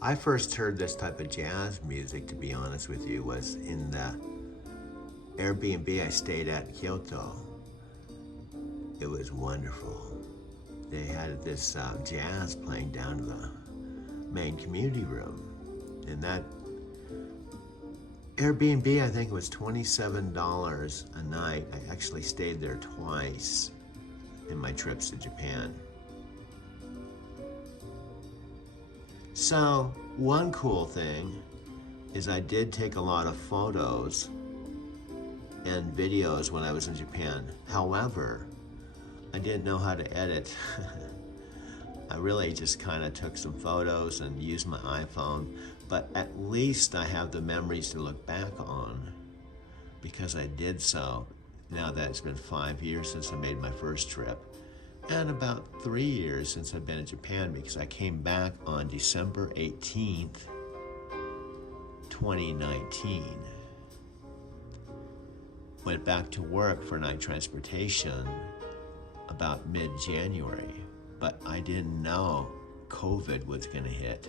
I first heard this type of jazz music, to be honest with you, was in the Airbnb I stayed at in Kyoto. It was wonderful. They had this jazz playing down to the main community room. And that Airbnb, I think it was $27 a night. I actually stayed there twice in my trips to Japan. So, one cool thing is I did take a lot of photos and videos when I was in Japan. However, I didn't know how to edit. I really just kind of took some photos and used my iPhone, but at least I have the memories to look back on because I did so. Now that it's been 5 years since I made my first trip, and about 3 years since I've been in Japan because I came back on December 18th, 2019. Went back to work for night transportation about mid-January, but I didn't know COVID was gonna hit.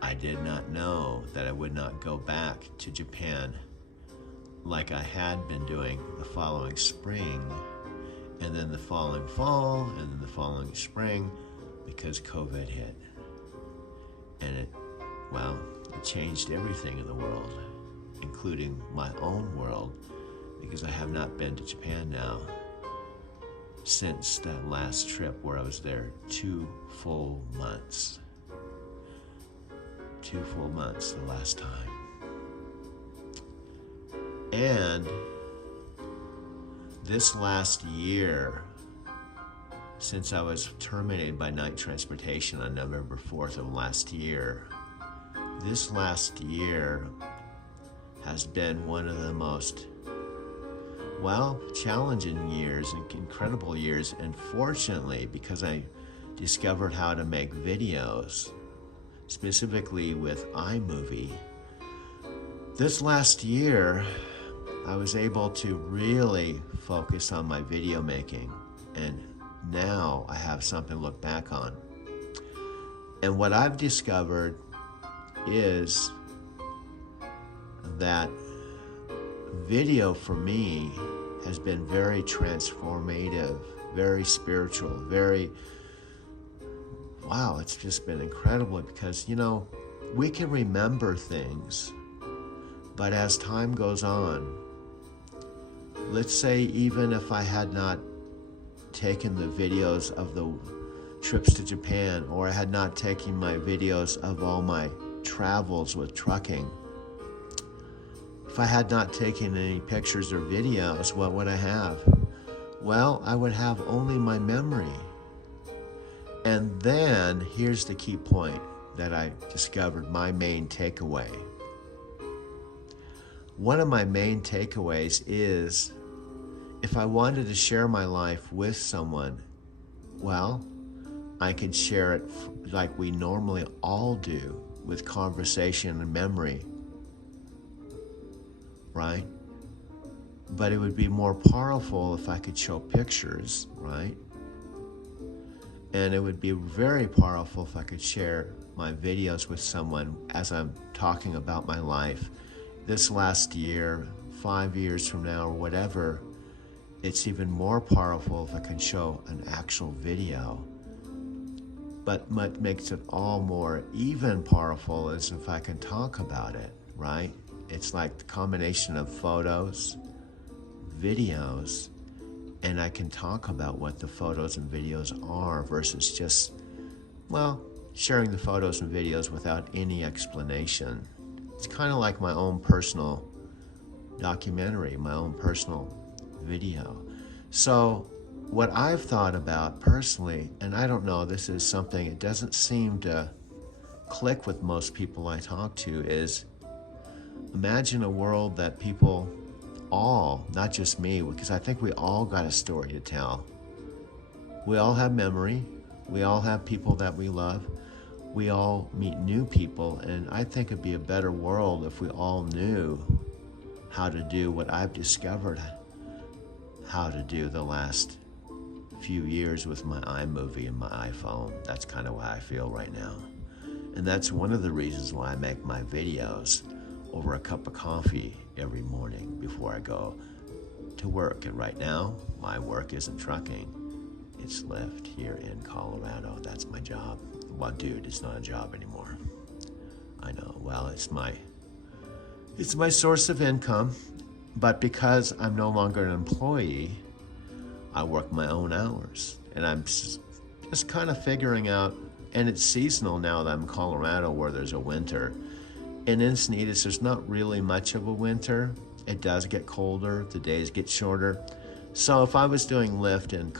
I did not know that I would not go back to Japan like I had been doing the following spring, and then the following fall, and then the following spring, because COVID hit. And it changed everything in the world, including my own world, because I have not been to Japan now since that last trip where I was there 2 full months. 2 full months the last time. And this last year, since I was terminated by night transportation on November 4th of last year, this last year has been one of the most, challenging years and incredible years. And fortunately, because I discovered how to make videos, specifically with iMovie, this last year, I was able to really focus on my video making, and now I have something to look back on. And what I've discovered is that video for me has been very transformative, very spiritual, it's just been incredible because, we can remember things, but as time goes on, let's say even if I had not taken the videos of the trips to Japan, or I had not taken my videos of all my travels with trucking, if I had not taken any pictures or videos, what would I have? Well, I would have only my memory. And then here's the key point that I discovered, my main takeaway. One of my main takeaways is, if I wanted to share my life with someone, I could share it like we normally all do, with conversation and memory, right? But it would be more powerful if I could show pictures, right? And it would be very powerful if I could share my videos with someone as I'm talking about my life. This last year, 5 years from now, or whatever, it's even more powerful if I can show an actual video. But what makes it all more even powerful is if I can talk about it, right? It's like the combination of photos, videos, and I can talk about what the photos and videos are versus just, sharing the photos and videos without any explanation. It's kind of like my own personal documentary, my own personal video. So what I've thought about personally, and I don't know, this is something, it doesn't seem to click with most people I talk to, is imagine a world that people all, not just me, because I think we all got a story to tell. We all have memory. We all have people that we love. We all meet new people, and I think it'd be a better world if we all knew how to do what I've discovered how to do the last few years with my iMovie and my iPhone. That's kind of how I feel right now. And that's one of the reasons why I make my videos over a cup of coffee every morning before I go to work. And right now, my work isn't trucking. It's Lyft here in Colorado. That's my job. Well, dude, it's not a job anymore. I know. Well, it's my source of income. But because I'm no longer an employee, I work my own hours. And I'm just kind of figuring out, and it's seasonal now that I'm in Colorado where there's a winter. In Encinitas, there's not really much of a winter. It does get colder, the days get shorter. So if I was doing Lyft in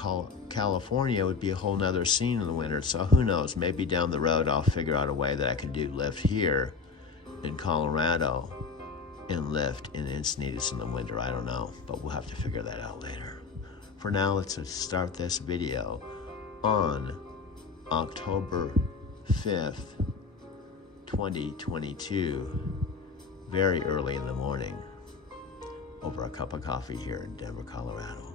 California, it would be a whole nother scene in the winter. So who knows, maybe down the road I'll figure out a way that I can do Lyft here in Colorado and Lyft in Encinitas in the winter. I don't know, but we'll have to figure that out later. For now, let's start this video on October 5th, 2022, very early in the morning, over a cup of coffee here in Denver, Colorado.